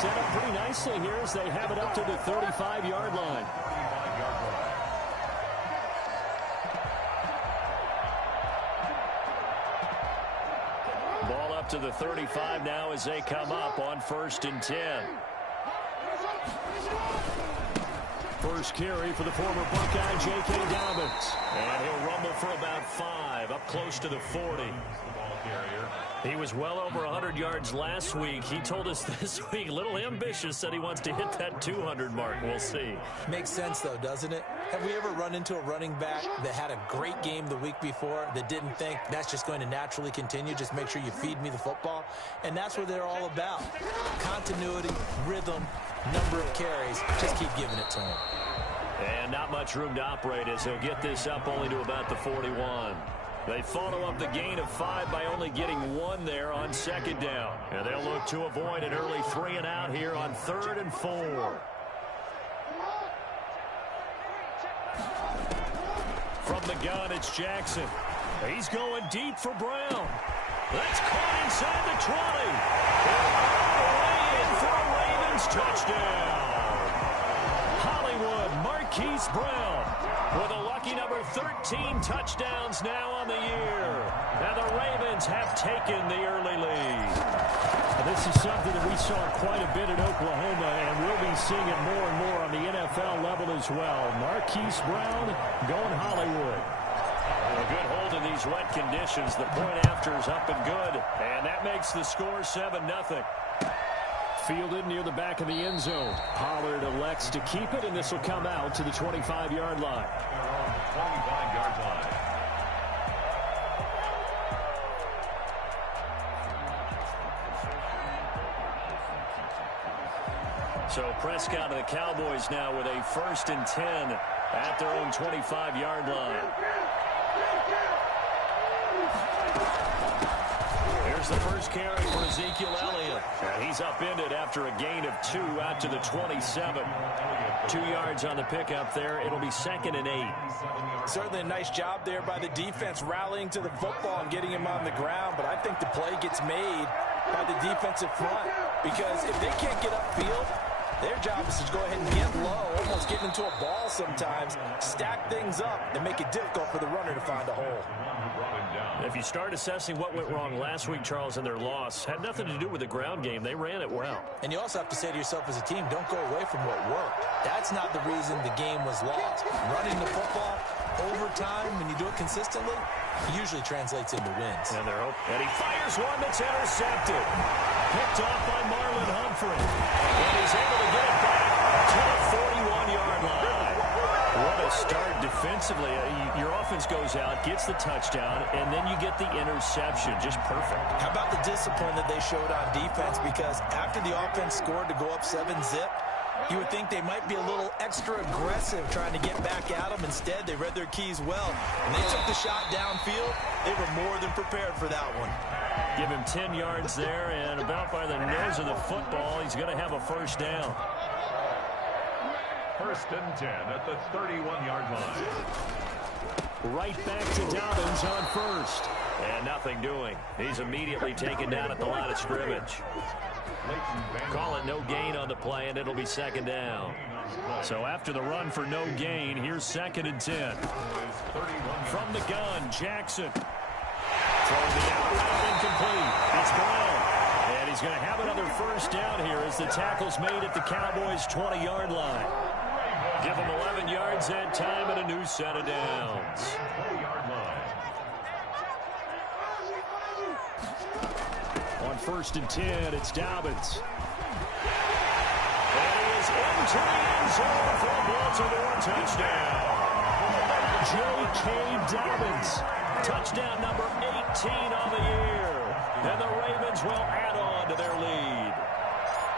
set up pretty nicely here as they have it up to the 35-yard line. Ball up to the 35 now as they come up on 1st and 10. First carry for the former Buckeye, J.K. Dobbins. And he'll rumble for about 5, up close to the 40. He was well over 100 yards last week. He told us this week, a little ambitious, said he wants to hit that 200 mark. We'll see. Makes sense, though, doesn't it? Have we ever run into a running back that had a great game the week before that didn't think that's just going to naturally continue? Just make sure you feed me the football. And that's what they're all about. Continuity, rhythm, number of carries. Just keep giving it to him. And not much room to operate as he'll get this up only to about the 41. They follow up the gain of 5 by only getting 1 there on 2nd down. And they'll look to avoid an early 3 and out here on 3rd and 4. From the gun, it's Jackson. He's going deep for Brown. That's caught inside the 20. They're all the way in for a Ravens touchdown. Hollywood, Marquise Brown with a lucky number 13 touchdowns now on the year. Now the Ravens have taken the early lead. This is something that we saw quite a bit in Oklahoma, and we'll be seeing it more and more on the NFL level as well. Marquise Brown going Hollywood. A good hold in these wet conditions. The point after is up and good, and that makes the score 7-0. Fielded near the back of the end zone. Pollard elects to keep it, and this will come out to the 25-yard line. 25-yard line. So Prescott and the Cowboys now with a 1st and 10 at their own 25-yard line. Here's the first carry for Ezekiel Elliott. And he's upended after a gain of 2 out to the 27. 2 yards on the pickup there. It'll be 2nd and 8. Certainly a nice job there by the defense rallying to the football and getting him on the ground. But I think the play gets made by the defensive front. Because if they can't get upfield, their job is to go ahead and get low, almost getting into a ball sometimes, stack things up, and make it difficult for the runner to find a hole. If you start assessing what went wrong last week, Charles, in their loss, had nothing to do with the ground game. They ran it well. And you also have to say to yourself as a team, don't go away from what worked. That's not the reason the game was lost. Running the football over time, when you do it consistently, it usually translates into wins. And he fires one that's intercepted. Picked off by Marlon Humphrey. And he's able to get it back to the 41-yard line. What a start defensively. Your offense goes out, gets the touchdown, and then you get the interception. Just perfect. How about the discipline that they showed on defense? Because after the offense scored to go up 7-zip, you would think they might be a little extra aggressive trying to get back at them. Instead, they read their keys well. When they took the shot downfield, they were more than prepared for that one. Give him 10 yards there, and about by the nose of the football, he's going to have a 1st down. 1st and 10 at the 31-yard line. Right back to Dobbins on 1st. And nothing doing. He's immediately taken down at the line of scrimmage. Call it no gain on the play, and it'll be 2nd down. So after the run for no gain, here's 2nd and 10. From the gun, Jackson. Throwing the out route incomplete. It's Brown. And he's going to have another 1st down here as the tackle's made at the Cowboys' 20-yard line. Give them 11 yards that time and a new set of downs. On 1st and 10, it's Dobbins. And he is into the end zone for a Baltimore touchdown. J.K. Dobbins. Touchdown number 18 on the year. And the Ravens will add on to their lead.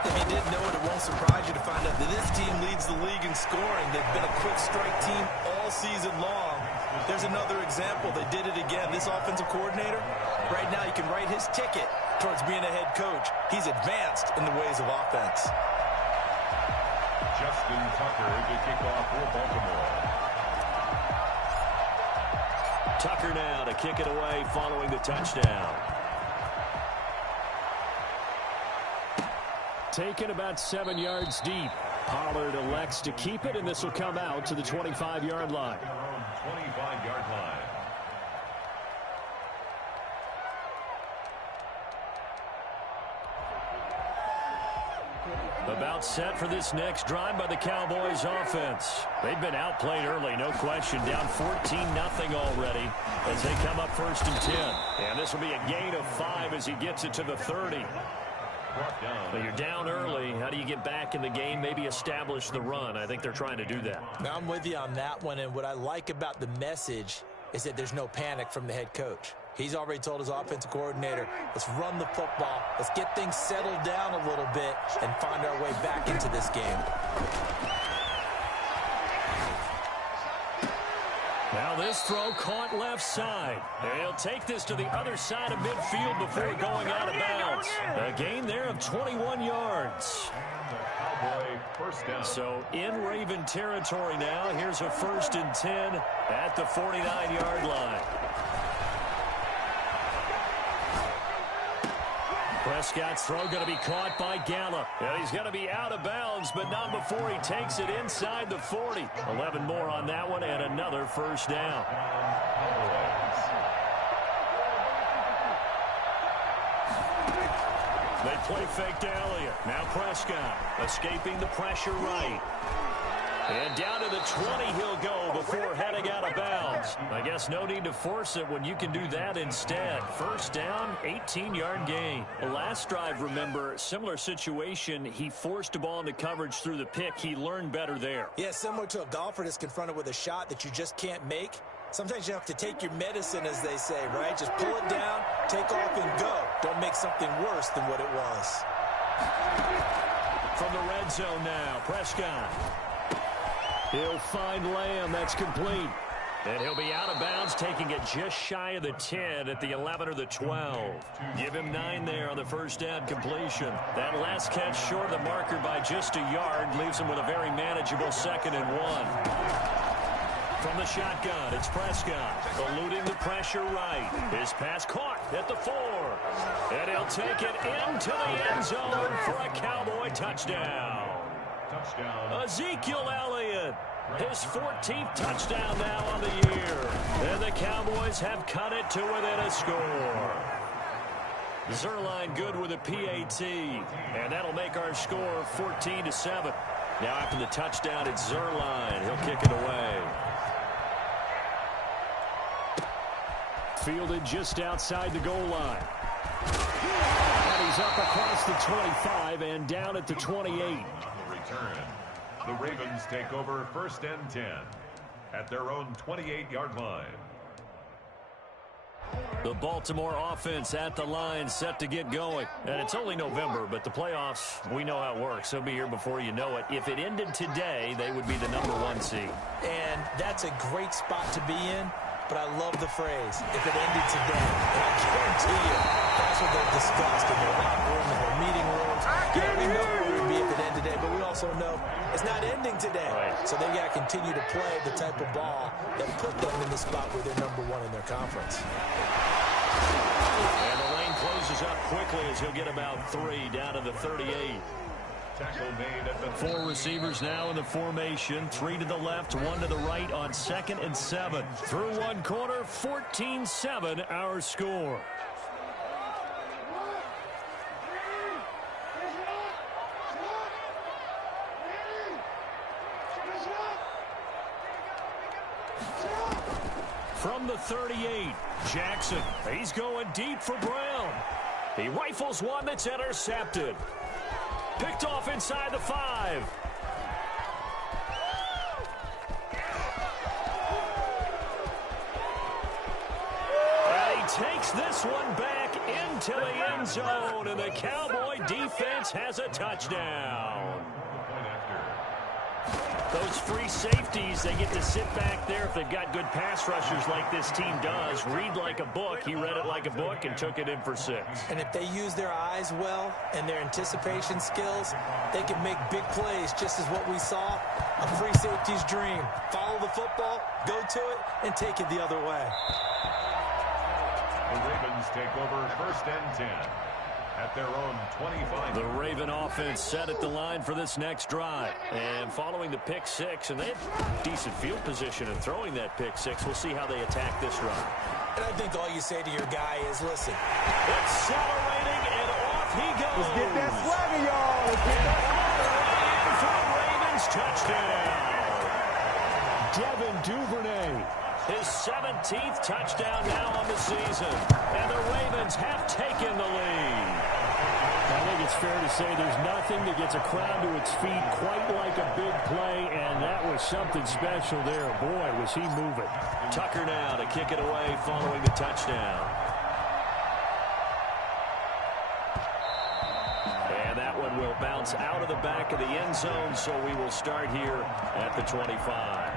If you didn't know it, it won't surprise you to find out that this team leads the league in scoring. They've been a quick strike team all season long. There's another example. They did it again. This offensive coordinator, right now you can write his ticket towards being a head coach. He's advanced in the ways of offense. Justin Tucker to kick off for Baltimore. Tucker now to kick it away following the touchdown. Taken about 7 yards deep. Pollard elects to keep it, and this will come out to the 25-yard line. 25-yard line. About set for this next drive by the Cowboys offense. They've been outplayed early, no question. Down 14-0 already as they come up 1st and 10. And this will be a gain of 5 as he gets it to the 30. Well, you're down early. How do you get back in the game? Maybe establish the run. I think they're trying to do that. Now, I'm with you on that one, and what I like about the message is that there's no panic from the head coach. He's already told his offensive coordinator, let's run the football, let's get things settled down a little bit and find our way back into this game. Now this throw caught left side. He'll take this to the other side of midfield before going out of bounds. A gain there of 21 yards. First down. So in Raven territory now. Here's a 1st and 10 at the 49-yard line. Prescott's throw going to be caught by Gallup. And he's going to be out of bounds, but not before he takes it inside the 40. 11 more on that one and another 1st down. They play fake to Elliott. Now Prescott escaping the pressure right. And down to the 20 he'll go before heading out of bounds. I guess no need to force it when you can do that instead. 1st down, 18-yard gain. The last drive, remember, similar situation. He forced a ball into coverage through the pick. He learned better there. Yeah, similar to a golfer that's confronted with a shot that you just can't make. Sometimes you have to take your medicine, as they say, right? Just pull it down, take off, and go. Don't make something worse than what it was. From the red zone now, Prescott. He'll find Lamb. That's complete. And he'll be out of bounds, taking it just shy of the 10 at the 11 or the 12. Give him 9 there on the 1st down completion. That last catch short of the marker by just a yard leaves him with a very manageable 2nd and 1. From the shotgun, it's Prescott, eluding the pressure right. His pass caught at the 4. And he'll take it into the end zone for a Cowboy touchdown. Ezekiel Elliott, his 14th touchdown now on the year. And the Cowboys have cut it to within a score. Zerline good with a PAT. And that'll make our score 14-7. Now after the touchdown, it's Zerline. He'll kick it away. Fielded just outside the goal line. And he's up across the 25 and down at the 28. The Ravens take over 1st and 10 at their own 28-yard line. The Baltimore offense at the line, set to get going. And it's only November, but the playoffs, we know how it works. They'll be here before you know it. If it ended today, they would be the #1 seed. And that's a great spot to be in, but I love the phrase, if it ended today. And I guarantee you, that's what they've discussed in their locker room, in their meeting rooms. Yeah, we know where it would be if it ended today, but we also know it's not ending today. Right. So they got to continue to play the type of ball that put them in the spot where they're #1 in their conference. And the lane closes up quickly as he'll get about 3 down to the 38. Tackle made at the 4 receivers now in the formation. 3 to the left, 1 to the right on 2nd and 7. Through 1 quarter, 14-7 our score. From the 38, Jackson. He's going deep for Brown. He rifles one that's intercepted. Picked off inside the 5. And he takes this one back into the end zone, and the Cowboy defense has a touchdown. Those free safeties, they get to sit back there if they've got good pass rushers like this team does. Read like a book. He read it like a book and took it in for 6. And if they use their eyes well and their anticipation skills, they can make big plays, just as what we saw. A free safety's dream. Follow the football, go to it, and take it the other way. The Ravens take over 1st and 10 at their own 25. The Raven offense set at the line for this next drive. And following the pick six, and they have decent field position in throwing that pick six. We'll see how they attack this run. And I think all you say to your guy is, listen. Accelerating, and off he goes. Let's get that swagger, y'all. Let's get that swagger. In for a Ravens touchdown. Devin Duvernay. His 17th touchdown now on the season. And the Ravens have taken the lead. I think it's fair to say there's nothing that gets a crowd to its feet quite like a big play, and that was something special there. Boy, was he moving. Tucker now to kick it away following the touchdown. And that one will bounce out of the back of the end zone, so we will start here at the 25.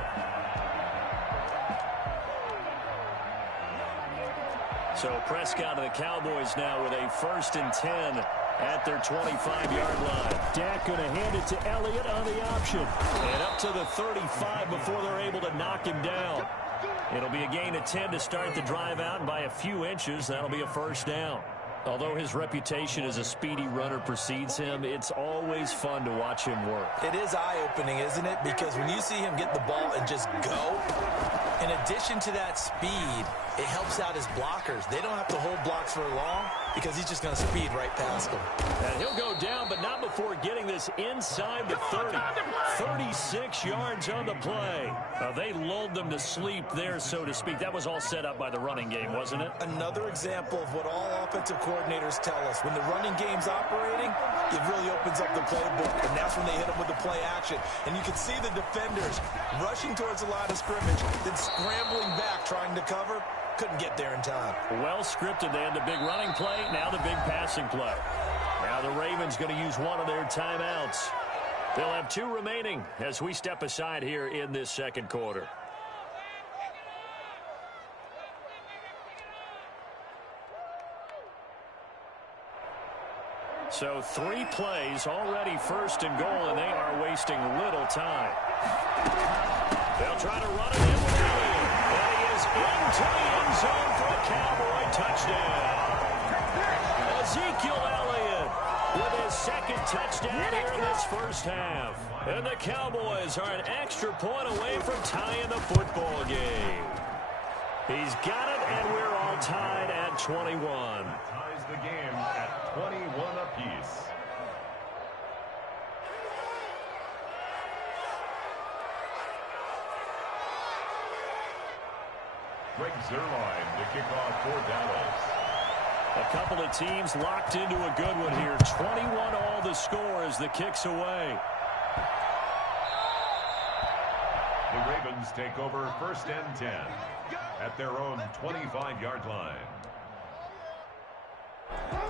So Prescott and the Cowboys now with a 1st and 10 at their 25-yard line. Dak going to hand it to Elliott on the option. And up to the 35 before they're able to knock him down. It'll be a gain of 10 to start the drive out, and by a few inches, that'll be a 1st down. Although his reputation as a speedy runner precedes him, it's always fun to watch him work. It is eye-opening, isn't it? Because when you see him get the ball and just go, in addition to that speed, it helps out his blockers. They don't have to hold blocks for long because he's just going to speed right past them. And he'll go down, but not before getting this inside the 30. 36 yards on the play. They lulled them to sleep there, so to speak. That was all set up by the running game, wasn't it? Another example of what all offensive coordinators tell us. When the running game's operating, it really opens up the playbook, and that's when they hit them with the play action. And you can see the defenders rushing towards the line of scrimmage, then scrambling back trying to cover. Couldn't get there in time. Well scripted. They had the big running play, now the big passing play. Now the Ravens going to use one of their timeouts. They'll have 2 remaining as we step aside here in this second quarter. So 3 plays, already 1st and goal, and they are wasting little time. They'll try to run it in with Elliott. And he is into the end zone for a Cowboy touchdown. Ezekiel Elliott with his 2nd touchdown here in this first half. And the Cowboys are an extra point away from tying the football game. He's got it, and we're all tied at 21. Ties the game at 21 apiece. Greg Zuerlein to kick off for Dallas. A couple of teams locked into a good one here. 21 all the score as the kick's away. The Ravens take over 1st and 10 at their own 25-yard line.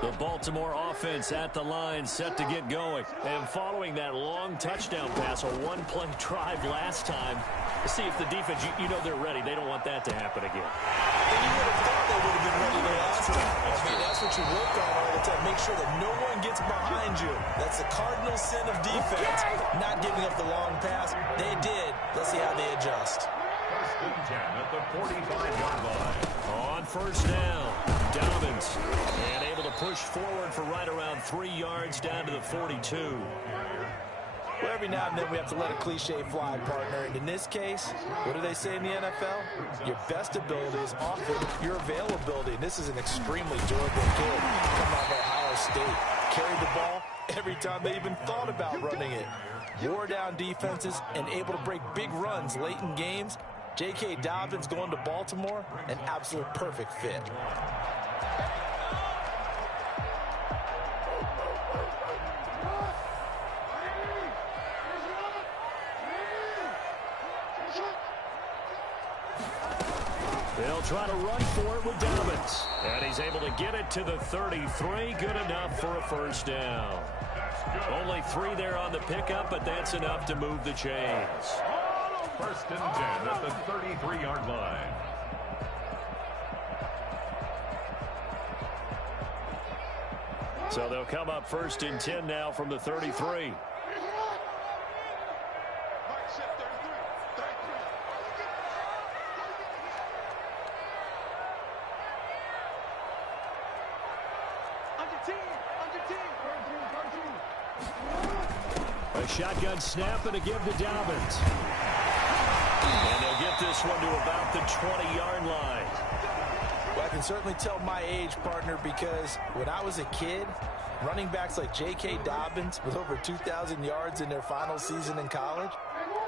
The Baltimore offense at the line, set to get going. And following that long touchdown pass, a one-play drive last time, to see if the defense, you know they're ready. They don't want that to happen again. And you would have thought they would have been ready the last time. I mean, that's what you work on all the time. Make sure that no one gets behind you. That's the cardinal sin of defense, not giving up the long pass. They did. Let's see how they adjust. 1st and 10 at the 45-yard line. On 1st down, Dobbins. And able to push forward for right around 3 yards down to the 42. Well, every now and then we have to let a cliche fly, partner. And in this case, what do they say in the NFL? Your best ability is often your availability. And this is an extremely durable kid coming out of Ohio State. Carried the ball every time they even thought about running it. Wore down defenses and able to break big runs late in games. J.K. Dobbins going to Baltimore, an absolute perfect fit. They'll try to run for it with Dobbins. And he's able to get it to the 33. Good enough for a 1st down. Only 3 there on the pickup, but that's enough to move the chains. 1st and 10 at the 33-yard line. So they'll come up 1st and 10 now from the 33. A shotgun snap and a give to Dobbins. And they'll get this one to about the 20-yard line. Well, I can certainly tell my age, partner, because when I was a kid, running backs like J.K. Dobbins with over 2,000 yards in their final season in college,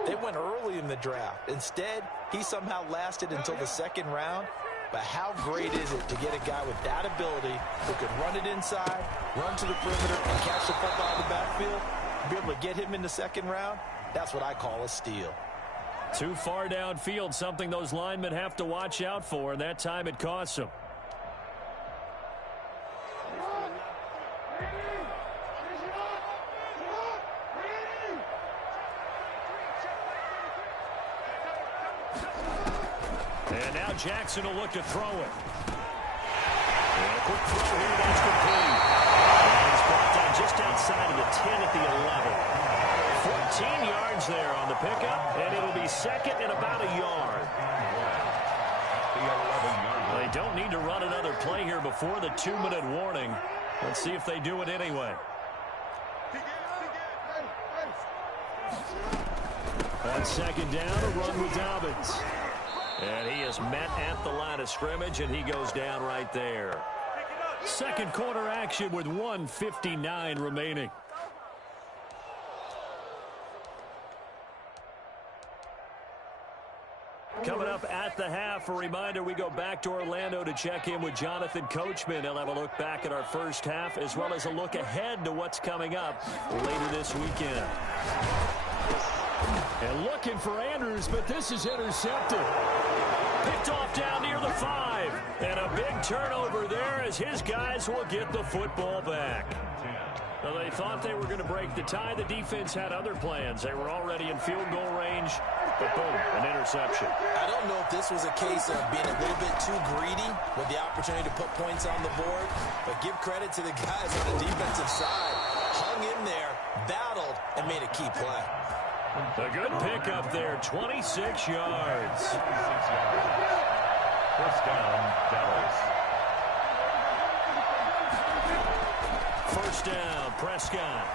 they went early in the draft. Instead, he somehow lasted until the second round. But how great is it to get a guy with that ability who can run it inside, run to the perimeter, and catch the football in the backfield? Be able to get him in the second round? That's what I call a steal. Too far downfield, something those linemen have to watch out for, and that time it costs them. And now Jackson will look to throw it. And a quick throw here, that's complete. And he's brought down just outside of the 10 at the 11. 14 yards there on the pickup, and it'll be second and about a yard. They don't need to run another play here before the 2-minute warning. Let's see if they do it anyway. On second down, a run with Dobbins. And he is met at the line of scrimmage, and he goes down right there. Second quarter action with 1:59 remaining. Coming up at the half, a reminder, we go back to Orlando to check in with Jonathan Coachman. He'll have a look back at our first half as well as a look ahead to what's coming up later this weekend. And looking for Andrews, but this is intercepted. Picked off down near the 5. And a big turnover there as his guys will get the football back. Now, they thought they were going to break the tie. The defense had other plans. They were already in field goal range. But boom, an interception. I don't know if this was a case of being a little bit too greedy with the opportunity to put points on the board. But give credit to the guys on the defensive side. Hung in there, battled, and made a key play. A good pickup there, 26 yards. First down, Dallas. First down, Prescott.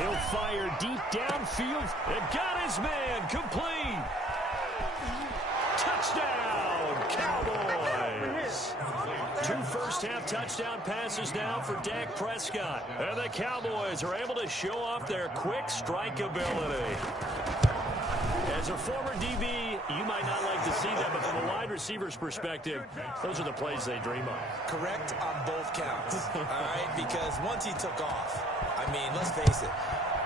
He'll fire deep downfield and got his man complete. Touchdown, Cowboys. 2 first-half touchdown passes now for Dak Prescott. And the Cowboys are able to show off their quick strike ability. As a former DB, you might not like to see that, but from a wide receiver's perspective, those are the plays they dream of. Correct on both counts, all right? Because once he took off, I mean, let's face it,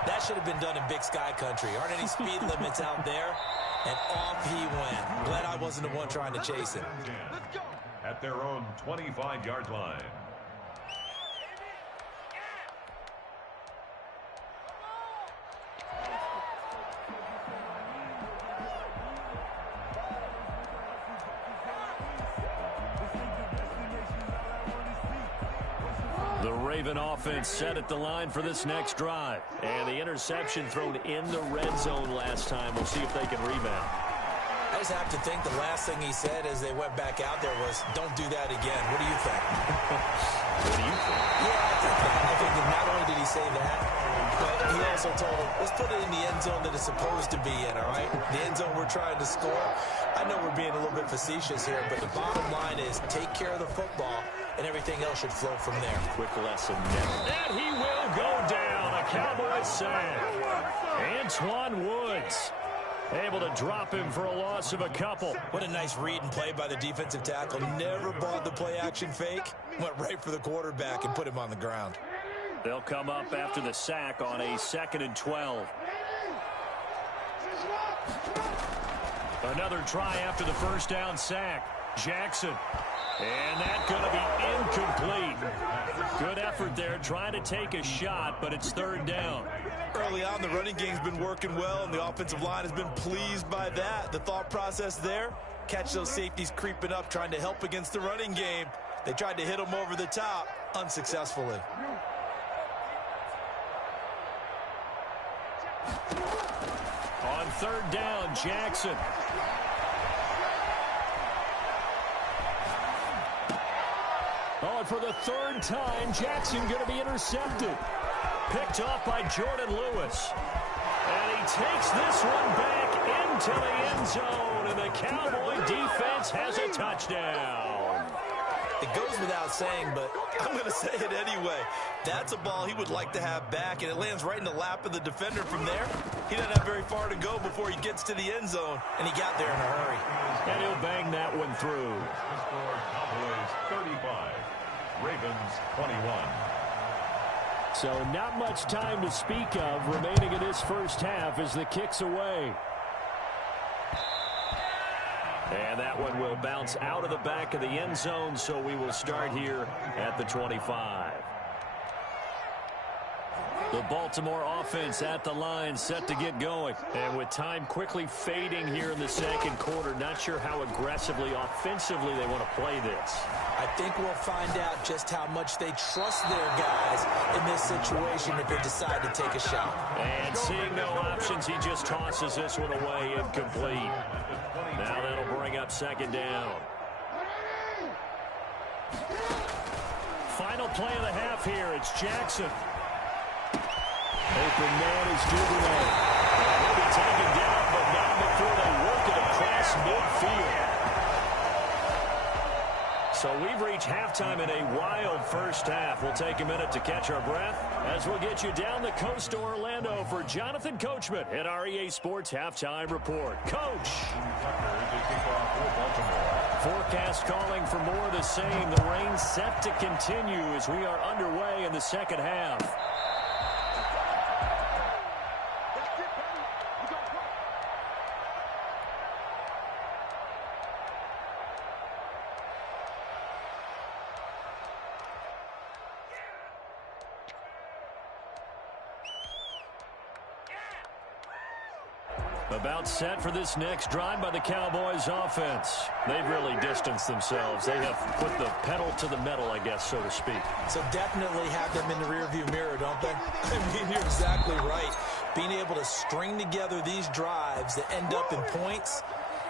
that should have been done in Big Sky country. Aren't any speed limits out there? And off he went. Glad I wasn't the one trying to chase him. At their own 25-yard line. The Raven offense set at the line for this next drive. And the interception thrown in the red zone last time. We'll see if they can rebound. I just have to think the last thing he said as they went back out there was, don't do that again. What do you think? What do you think? Yeah, I think that. I think that not only did he say that, but he also told him, let's put it in the end zone that it's supposed to be in, all right? The end zone we're trying to score. I know we're being a little bit facetious here, but the bottom line is take care of the football, and everything else should flow from there. Quick lesson never. And he will go down. A Cowboys sack. Antoine Woods able to drop him for a loss of a couple. What a nice read and play by the defensive tackle. Never bought the play-action fake. Went right for the quarterback and put him on the ground. They'll come up after the sack on a 2nd and 12. Another try after the first down sack. Jackson. And that's going to be incomplete. Good effort there, trying to take a shot, but it's 3rd down. Early on, the running game's been working well, and the offensive line has been pleased by that. The thought process there, catch those safeties creeping up, trying to help against the running game. They tried to hit them over the top, unsuccessfully. On 3rd down, Jackson. Oh, and for the 3rd time, Jackson going to be intercepted. Picked off by Jordan Lewis. And he takes this one back into the end zone, and the Cowboy defense has a touchdown. It goes without saying, but I'm going to say it anyway. That's a ball he would like to have back, and it lands right in the lap of the defender from there. He doesn't have very far to go before he gets to the end zone, and he got there in a hurry. And he'll bang that one through. Score Cowboys 35, Ravens 21. So not much time to speak of remaining in this first half as the kick's away. And that one will bounce out of the back of the end zone, so we will start here at the 25. The Baltimore offense at the line, set to get going. And with time quickly fading here in the second quarter, not sure how aggressively, offensively they want to play this. I think we'll find out just how much they trust their guys in this situation if they decide to take a shot. And seeing no options, he just tosses this one away, incomplete. Now that'll bring up second down. Final play of the half here. It's Jackson. Open man is Duvernay. He'll be taken down, but not before they work it across midfield. So we've reached halftime in a wild first half. We'll take a minute to catch our breath as we'll get you down the coast to Orlando for Jonathan Coachman at our EA Sports Halftime Report. Coach. Forecast calling for more of the same. The rain set to continue as we are underway in the second half. About set for this next drive by the Cowboys offense. They've really distanced themselves. They have put the pedal to the metal, I guess, so to speak. So definitely have them in the rearview mirror, don't they? I mean, you're exactly right. Being able to string together these drives that end up in points,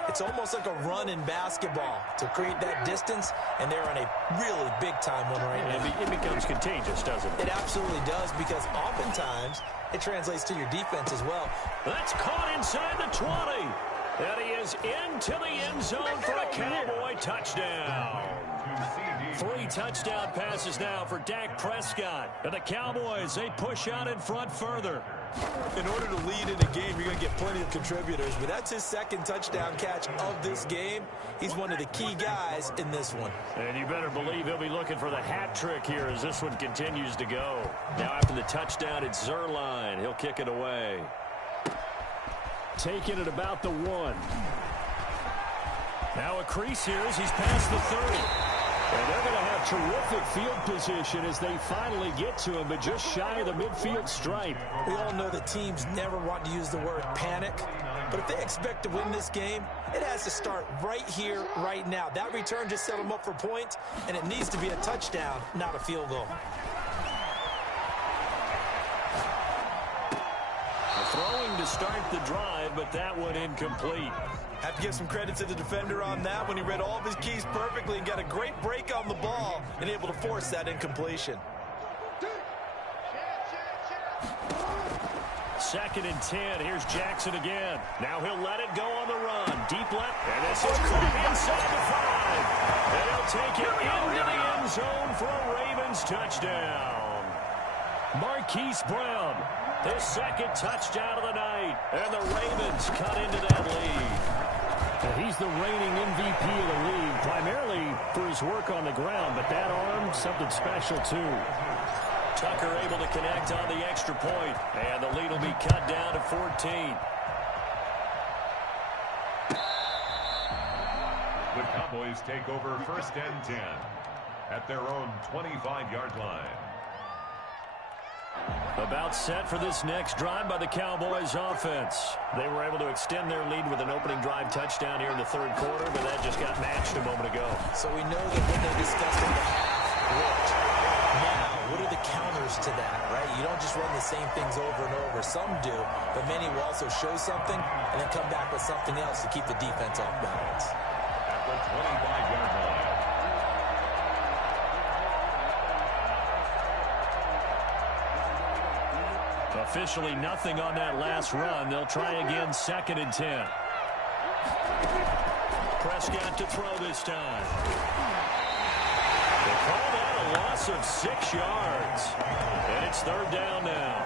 it's almost like a run in basketball to create that distance, and they're on a really big-time one right now. It becomes contagious, doesn't it? It absolutely does, because oftentimes it translates to your defense as well. That's caught inside the 20. And he is into the end zone for a Cowboy touchdown. 3 touchdown passes now for Dak Prescott. And the Cowboys, they push out in front further. In order to lead in a game, you're going to get plenty of contributors, but that's his second touchdown catch of this game. He's one of the key guys in this one. And you better believe he'll be looking for the hat trick here as this one continues to go. Now after the touchdown, it's Zerline. He'll kick it away. Taking it about the 1. Now a crease here as he's past the 30. And they're going to have terrific field position as they finally get to him, but just shy of the midfield stripe. We all know that teams never want to use the word panic, but if they expect to win this game, it has to start right here, right now. That return just set them up for points, and it needs to be a touchdown, not a field goal. Throwing to start the drive, but that one incomplete. Have to give some credit to the defender on that when he read all of his keys perfectly and got a great break on the ball and able to force that incompletion. 2nd and 10. Here's Jackson again. Now he'll let it go on the run. Deep left. And this is caught inside the 5. And he'll take it into the end zone for a Ravens touchdown. Marquise Brown, his 2nd touchdown of the night. And the Ravens cut into that lead. He's the reigning MVP of the league, primarily for his work on the ground, but that arm, something special too. Tucker able to connect on the extra point, and the lead will be cut down to 14. The Cowboys take over 1st and 10 at their own 25-yard line. About set for this next drive by the Cowboys offense. They were able to extend their lead with an opening drive touchdown here in the 3rd quarter, but that just got matched a moment ago. So we know that when they discussed in the half worked. Now, what are the counters to that, right? You don't just run the same things over and over. Some do, but many will also show something and then come back with something else to keep the defense off balance. At the 25-yard line. Officially nothing on that last run. They'll try again, 2nd and 10. Prescott to throw this time. They call that a loss of 6 yards. And it's 3rd down now.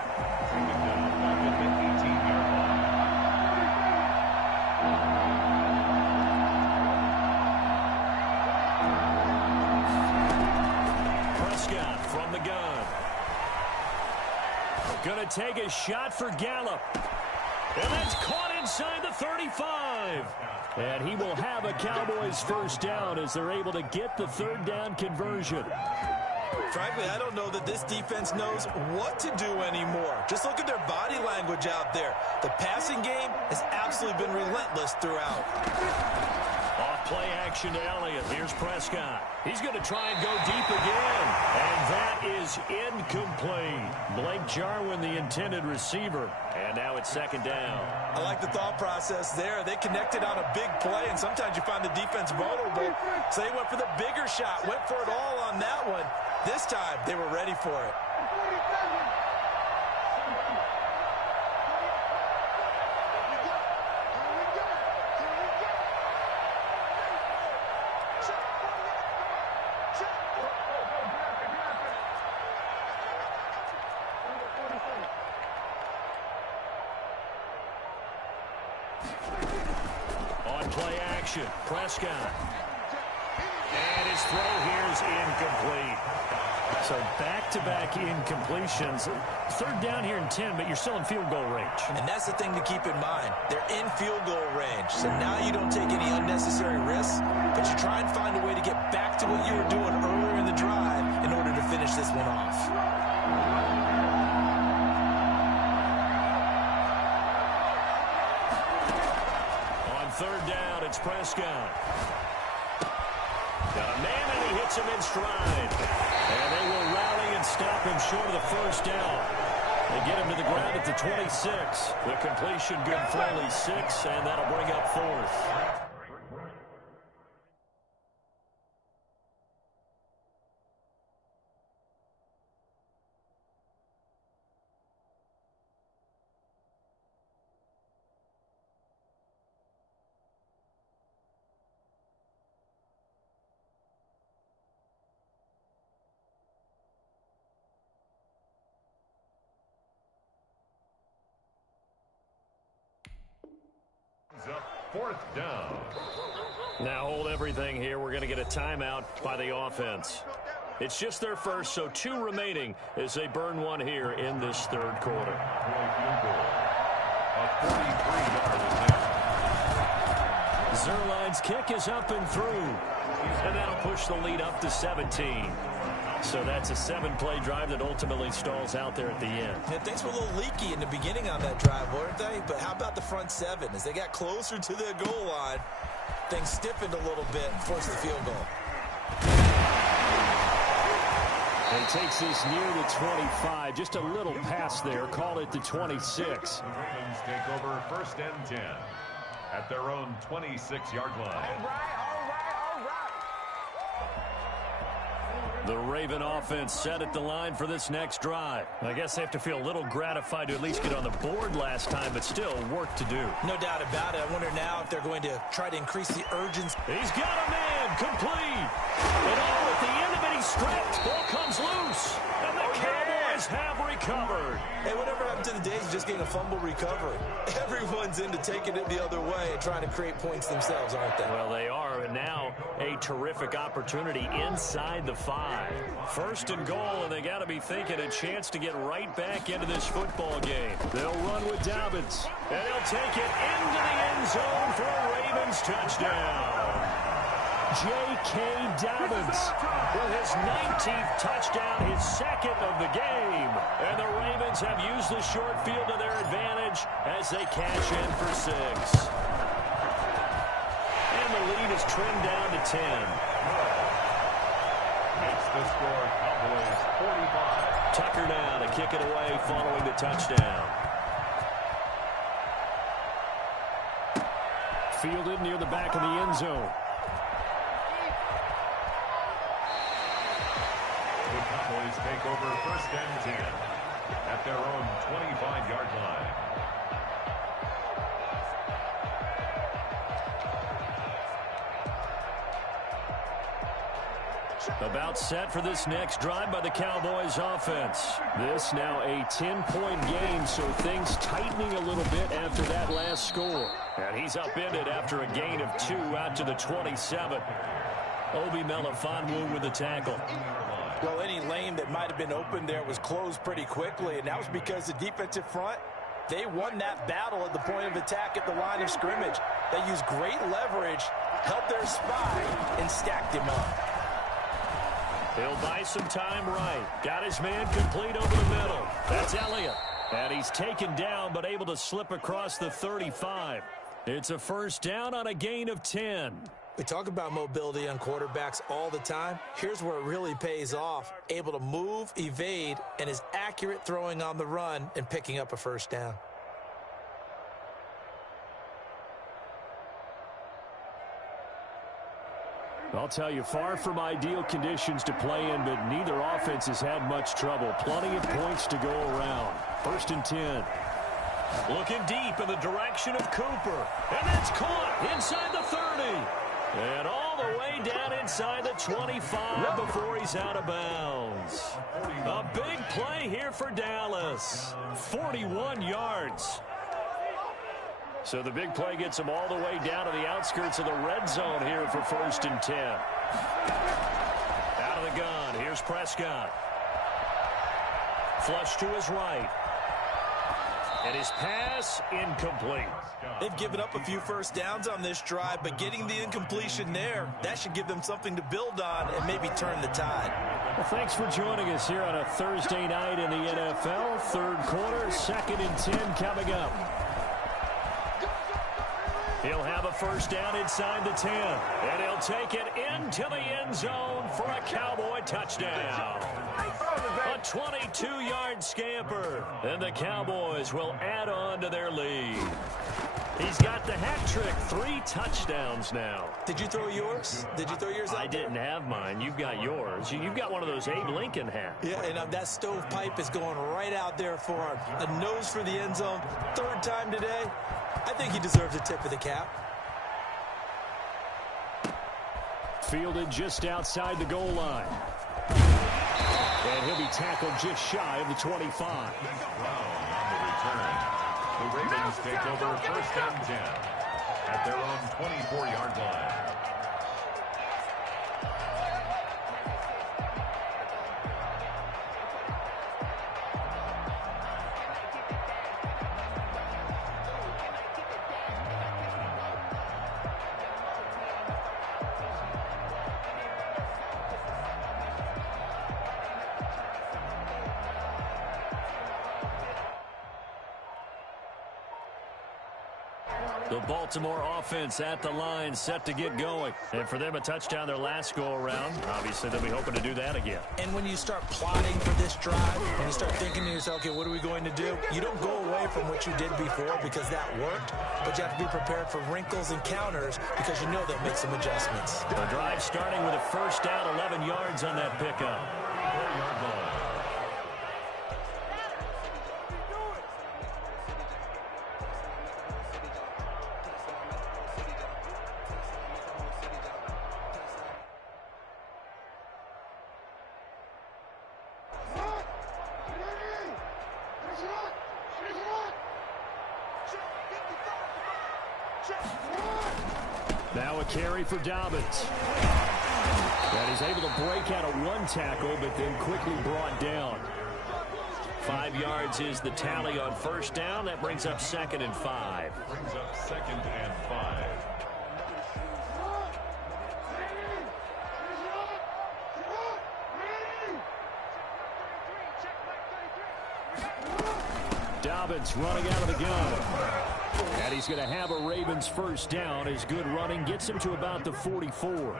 Prescott from the gun. Going to take a shot for Gallup. And that's caught inside the 35. And he will have a Cowboys first down as they're able to get the 3rd down conversion. Frankly, I don't know that this defense knows what to do anymore. Just look at their body language out there. The passing game has absolutely been relentless throughout. Off play action to Elliott. Here's Prescott. He's going to try and go deep again. And that is incomplete. Blake Jarwin, the intended receiver. And now it's 2nd down. I like the thought process there. They connected on a big play, and sometimes you find the defense vulnerable. So they went for the bigger shot, went for it all on that one. This time, they were ready for it. On play action, Prescott. And his throw here is incomplete. So back-to-back incompletions. 3rd down here in 10, but you're still in field goal range. And that's the thing to keep in mind. They're in field goal range. So now you don't take any unnecessary risks, but you try and find a way to get back to what you were doing earlier in the drive in order to finish this one off. On 3rd down, it's Prescott. Got a man, and he hits him in stride. And they will rally and stop him short of the 1st down. They get him to the ground at the 26. The completion good for only 6, and that'll bring up 4th. Up 4th down. Now hold everything here. We're going to get a timeout by the offense. It's just their first, so 2 remaining as they burn one here in this 3rd quarter. A 43-yard attempt. Zerline's kick is up and through. And that'll push the lead up to 17. So that's a 7-play drive that ultimately stalls out there at the end. Yeah, things were a little leaky in the beginning on that drive, weren't they? But how about the front 7? As they got closer to the goal line, things stiffened a little bit and forced the field goal. And takes this near the 25. Just a little pass there. Call it the 26. The Ravens take over 1st and 10 at their own 26-yard line. The Raven offense set at the line for this next drive. I guess they have to feel a little gratified to at least get on the board last time, but still work to do. No doubt about it. I wonder now if they're going to try to increase the urgency. He's got a man, complete. And all at the end of it, he's stripped. Ball comes loose. And the Cowboys have recovered. Hey, whatever happened to the days of just getting a fumble recovery? Everyone's into taking it the other way and trying to create points themselves, aren't they? Well, they are. And now a terrific opportunity inside the 5. 1st and goal, and they got to be thinking a chance to get right back into this football game. They'll run with Dobbins, and they'll take it into the end zone for a Ravens touchdown. J.K. Dobbins with his 19th touchdown, his 2nd of the game. And the Ravens have used the short field to their advantage as they cash in for 6. And the lead is trimmed down to 10. Makes the score Cowboys 45. Tucker now to kick it away following the touchdown. Fielded near the back of the end zone. The Cowboys take over 1st and 10 at their own 25-yard line. About set for this next drive by the Cowboys offense. This now a 10-point game, so things tightening a little bit after that last score. And he's upended after a gain of 2 out to the 27. Obi Melifonwu with the tackle. Well, any lane that might have been open there was closed pretty quickly, and that was because the defensive front, they won that battle at the point of attack at the line of scrimmage. They used great leverage, helped their spy, and stacked him up. He'll buy some time right. Got his man complete over the middle. That's Elliott. And he's taken down but able to slip across the 35. It's a first down on a gain of 10. We talk about mobility on quarterbacks all the time. Here's where it really pays off. Able to move, evade, and is accurate throwing on the run and picking up a first down. I'll tell you, far from ideal conditions to play in, but neither offense has had much trouble. Plenty of points to go around. First and 10. Looking deep in the direction of Cooper. And that's caught inside the 30. And all the way down inside the 25 before he's out of bounds. A big play here for Dallas. 41 yards. So the big play gets him all the way down to the outskirts of the red zone here for first and 10. Out of the gun. Here's Prescott. Flush to his right. And his pass incomplete. They've given up a few first downs on this drive, but getting the incompletion there, that should give them something to build on and maybe turn the tide. Well, thanks for joining us here on a Thursday night in the NFL. Third quarter, second and 10 coming up. He'll have a first down inside the 10. And he'll take it into the end zone for a Cowboy touchdown. A 22-yard scamper. And the Cowboys will add on to their lead. He's got the hat trick. 3 touchdowns now. Did you throw yours? Did you throw yours out? I didn't have mine. You've got yours. You've got one of those Abe Lincoln hats. Yeah, and that stovepipe is going right out there for him. A nose for the end zone. Third time today. I think he deserves a tip of the cap. Fielded just outside the goal line. And he'll be tackled just shy of the 25. On the return, the Ravens take over first and 10 at their own 24-yard line. The Baltimore offense at the line, set to get going. And for them, a touchdown their last go-around. Obviously, they'll be hoping to do that again. And when you start plotting for this drive, and you start thinking to yourself, okay, what are we going to do? You don't go away from what you did before because that worked, but you have to be prepared for wrinkles and counters because you know they'll make some adjustments. The drive starting with a first down, 11 yards on that pickup. 4-yard line. Now a carry for Dobbins. And he's able to break out of one tackle, but then quickly brought down. 5 yards is the tally on first down. That brings up second and 5. Brings up second and 5. Dobbins running out of the gun. And he's going to have a Ravens first down. His good running gets him to about the 44.